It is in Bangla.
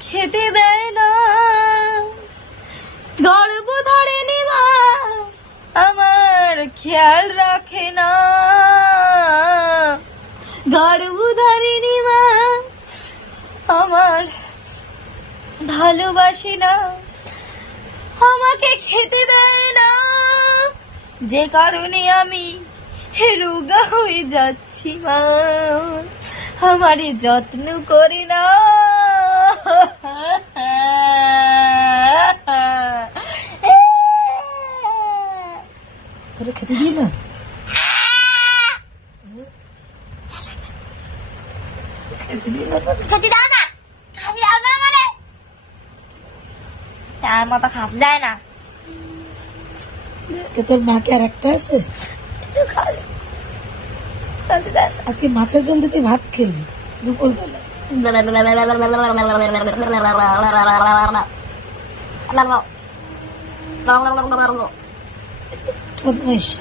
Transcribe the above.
খেতে দেয় না। গর্ব ধরে মা আমার খেয়াল রাখে না। গর্ব ধরে মা আমার ভালোবাসে না। আমাকে খেতে দেয় না। যে কারণে আমি রোগা হয়ে যাচ্ছি মা। আমারে যত্ন করে না তোরা খেতে দিই না। খেতে দিই না তোর খেতে দাও না। খাতে দাও না আমারে। তার মতো খাতে দেয় না। তোর মাকে আর একটা আছে? একটু খালে খাতে দেয় না আজকে মাছের জল দিয়ে তুই ভাত খেলি দুপুর বেলা বদমাইশ Uish.